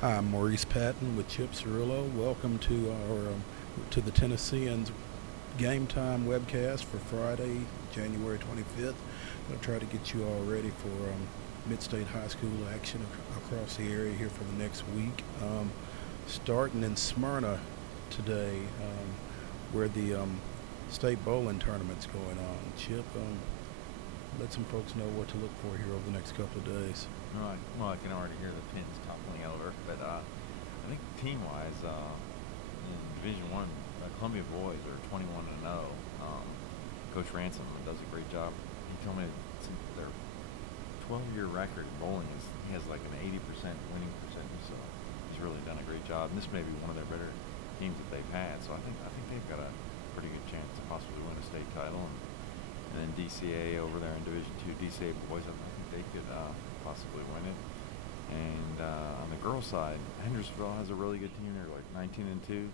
Hi, I'm Maurice Patton with Cirillo. Welcome to our to the Tennesseans GameTime webcast for Friday, January 25th. I'm going to try to get you all ready for Mid-State High School action across the area here for the next week. Starting in Smyrna today, where the state bowling tournament's going on. Chip, let some folks know what to look for here over the next couple of days. Well, I can already hear the pins toppling over, but I think team-wise, in Division One, Columbia boys are 21-0. Coach Ransom does a great job. He told me their 12-year record in bowling is he has like an 80% winning percentage, so he's really done a great job. And this may be one of their better teams that they've had, so I think they've got a pretty good chance to possibly win a state title. And then DCA over there in Division Two, DCA boys, I think they could possibly win it. And on the girls' side, Hendersonville has a really good team. They're like 19-2,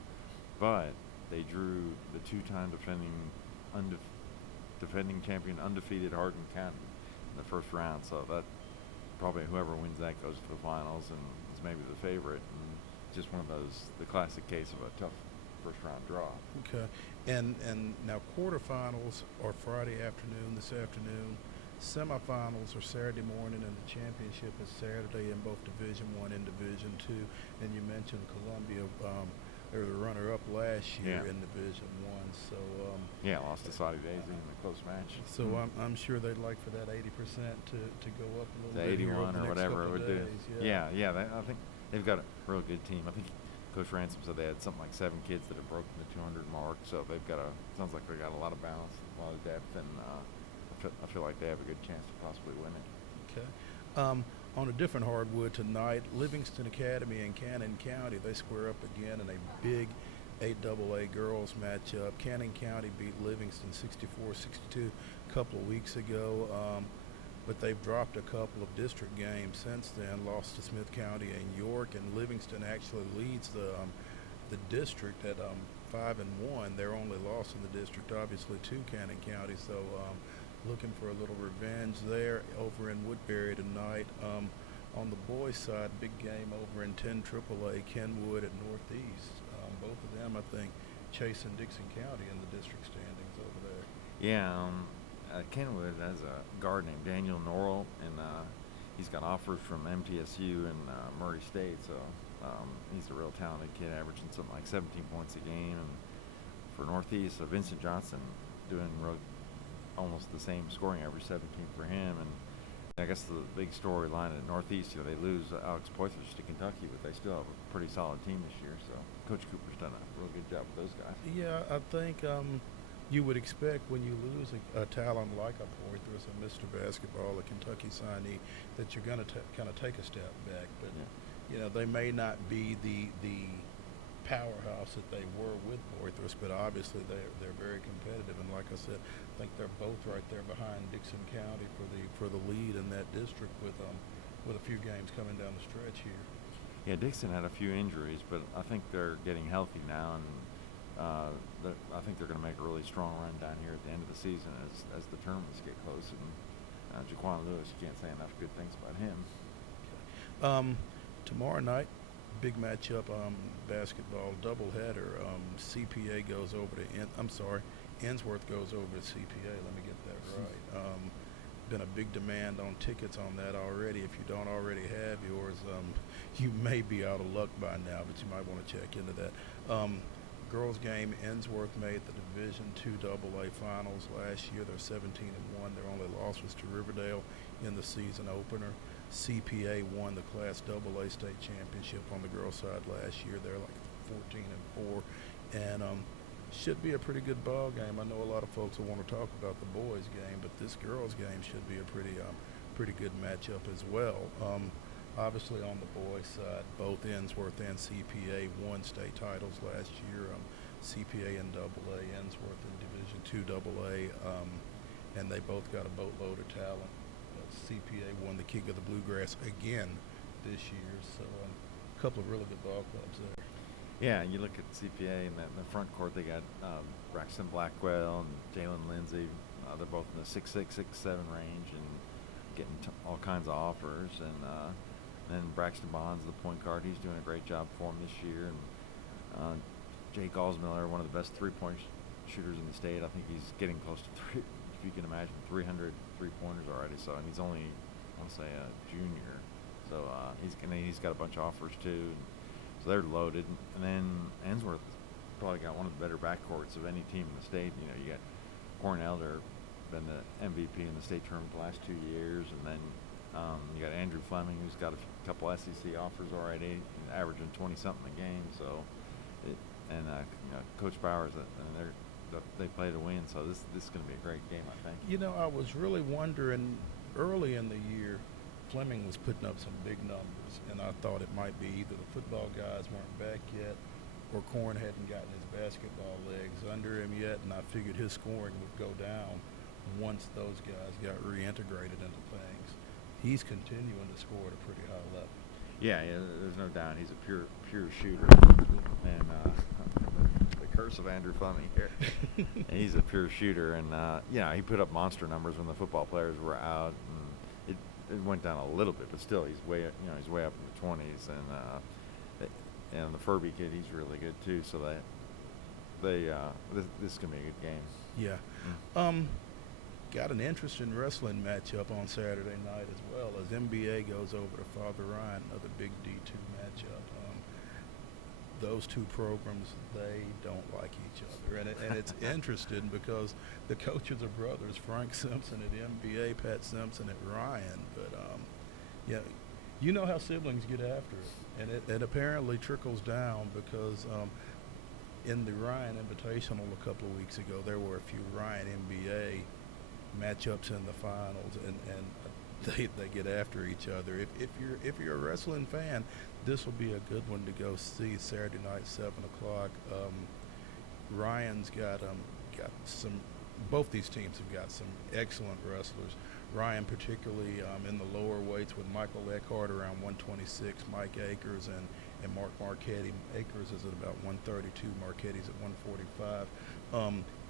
but they drew the two-time defending champion, undefeated Hardin County in the first round. So that probably whoever wins that goes to the finals and is maybe the favorite. And just one of those, the classic case of a tough first round draw. Okay, and now quarterfinals are Friday afternoon. This afternoon, semifinals are Saturday morning, and the championship is Saturday in both Division One and Division Two. And you mentioned Columbia. They're the runner-up last year Yeah. in Division One. So Yeah, lost to Saudi Daisy in a close match. so I'm sure they'd like for that 80% to go up a little To bit here over 81 the or next whatever it couple of would do. days. Yeah. I think they've got a real good team. I think Coach Ransom said they had something like 7 kids that have broken the 200 mark. So they've got sounds like they got a lot of balance, a lot of depth, and I feel like they have a good chance to possibly win it. Okay. On a different hardwood tonight, Livingston Academy and Cannon County, they square up again in a big 8AA girls matchup. Cannon County beat Livingston 64-62 a couple of weeks ago, but they've dropped a couple of district games since then, lost to Smith County and York, and Livingston actually leads the district at 5-1. Their only loss in the district, obviously, to Cannon County. So looking for a little revenge there over in Woodbury tonight. On the boys' side, big game over in 10 AAA, Kenwood at Northeast. Both of them, I think, chasing Dixon County in the district standings over there. Yeah, Kenwood has a guard named Daniel Norrell, and he's got offers from MTSU and Murray State. So he's a real talented kid, averaging something like 17 points a game. And for Northeast, Vincent Johnson doing almost the same scoring average, 17 for him. And I guess the big storyline at Northeast, they lose Alex Poithers to Kentucky, but they still have a pretty solid team this year. So Coach Cooper's done a real good job with those guys. Yeah, I think you would expect when you lose a talent like a Poitras, a Mr. Basketball, a Kentucky signee, that you're going to kind of take a step back. But Yeah. they may not be the powerhouse that they were with Poitras, but obviously they're very competitive. And like I said, I think they're both right there behind Dixon County for the lead in that district with a few games coming down the stretch here. Yeah, Dixon had a few injuries, but I think they're getting healthy now, and I think they're going to make a really strong run down here at the end of the season as the tournaments get close. And Jaquan Lewis, you can't say enough good things about him. Tomorrow night, big matchup, basketball doubleheader. CPA goes over to Ensworth goes over to CPA. Let me get that right. Been a big demand on tickets on that already. If you don't already have yours, you may be out of luck by now, but you might want to check into that. Girls game, Ensworth made the Division II AA finals last year. They're 17-1. Their only loss was to Riverdale in the season opener. CPA won the Class AA state championship on the girls' side last year. They're like 14-4, and should be a pretty good ball game. I know a lot of folks will want to talk about the boys' game, but this girls' game should be a pretty good matchup as well. Obviously, on the boys' side, both Ensworth and CPA won state titles last year. CPA in AA, Ensworth in Division II AA, and they both got a boatload of talent. CPA won the King of the Bluegrass again this year, so a couple of really good ball clubs there. Yeah, you look at CPA in the front court, they got Braxton Blackwell and Jalen Lindsay. They're both in the 6'6", 6'7" range and getting all kinds of offers. And And then Braxton Bonds, the point guard, he's doing a great job for him this year. And Jake Allsmiller, one of the best three-point shooters in the state. I think he's getting close to if you can imagine, 300 three-pointers already. So, and he's only, I want to say, a junior. So he's got a bunch of offers too. And so they're loaded. And then Ainsworth probably got one of the better backcourts of any team in the state. You know, you got Cornell, been the MVP in the state tournament the last 2 years, and then you got Andrew Fleming, who's got a couple SEC offers already, averaging 20-something a game. So, Coach Bowers, and they play to win. So this is going to be a great game, I think. You know, I was really wondering early in the year, Fleming was putting up some big numbers, and I thought it might be either the football guys weren't back yet, or Corn hadn't gotten his basketball legs under him yet, and I figured his scoring would go down once those guys got reintegrated into things. He's continuing to score at a pretty high level. Yeah, there's no doubt he's a pure shooter, and the curse of Andrew Fleming here. And he's a pure shooter, and he put up monster numbers when the football players were out. And it went down a little bit, but still he's way up in the 20s, and the Furby kid, he's really good too. So this is gonna be a good game. Yeah. Got an interesting wrestling matchup on Saturday night as well, as NBA goes over to Father Ryan, another big D2 matchup. Those two programs, they don't like each other, and it's interesting because the coaches are brothers, Frank Simpson at NBA, Pat Simpson at Ryan. But you know how siblings get after it, and it apparently trickles down because in the Ryan Invitational a couple of weeks ago, there were a few Ryan NBA matchups in the finals, and they get after each other. If you're a wrestling fan, this will be a good one to go see Saturday night, 7:00. Ryan's got some. Both these teams have got some excellent wrestlers. Ryan particularly in the lower weights with Michael Eckhart around 126, Mike Akers and Mark Marchetti. Akers is at about 132, Marchetti's at 145.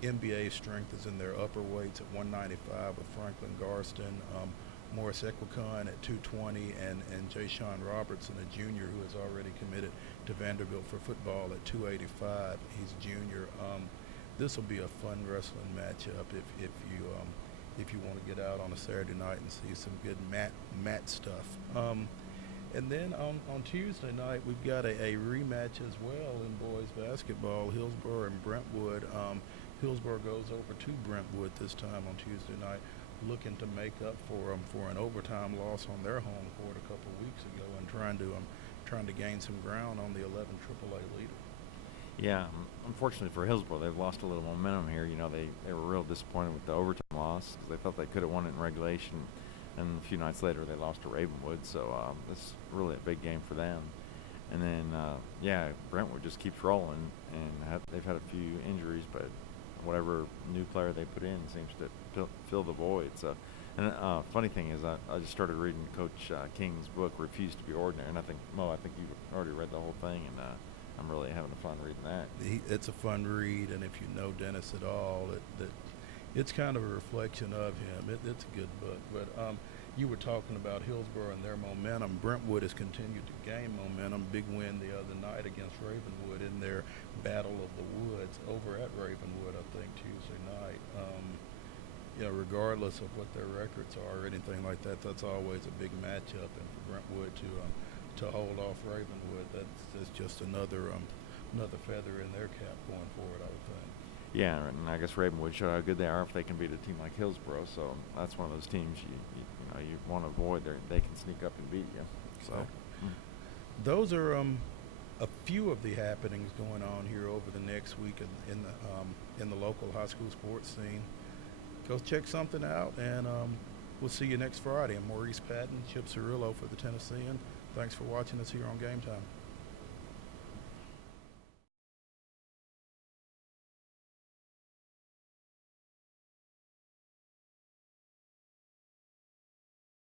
NBA strength is in their upper weights at 195 with Franklin Garston, Maurice Equicon at 220, and Jay Sean Robertson, a junior who has already committed to Vanderbilt for football, at 285. He's a junior. This will be a fun wrestling matchup if you want to get out on a Saturday night and see some good mat stuff. And then on Tuesday night, we've got a rematch as well in boys basketball, Hillsborough and Brentwood. Hillsborough goes over to Brentwood this time on Tuesday night, looking to make up for an overtime loss on their home court a couple of weeks ago, and trying to gain some ground on the 11 AAA leader. Yeah, unfortunately for Hillsborough, they've lost a little momentum here. You know, they were real disappointed with the overtime loss because they thought they could have won it in regulation, and a few nights later they lost to Ravenwood. So this is really a big game for them. And then Brentwood just keeps rolling, and they've had a few injuries, but whatever new player they put in seems to fill the void. So, and funny thing is, I just started reading Coach King's book, Refuse to Be Ordinary, and I think you've already read the whole thing, and I'm really having fun reading that. It's a fun read, and if you know Dennis at all, it's kind of a reflection of him. It's a good book. But you were talking about Hillsborough and their momentum. Brentwood has continued to gain momentum. Big win the other night against Ravenwood in their Battle of the Woods over at Ravenwood, I think, Tuesday night. Regardless of what their records are or anything like that, that's always a big matchup. And for Brentwood to hold off Ravenwood, that's just another feather in their cap going forward, I would think. Yeah, and I guess Ravenwood showed how good they are if they can beat a team like Hillsborough. So that's one of those teams you want to avoid. They can sneak up and beat you. So those are a few of the happenings going on here over the next week in the local high school sports scene. Go check something out, and we'll see you next Friday. I'm Maurice Patton, Chip Cirillo for the Tennessean. Thanks for watching us here on GameTime.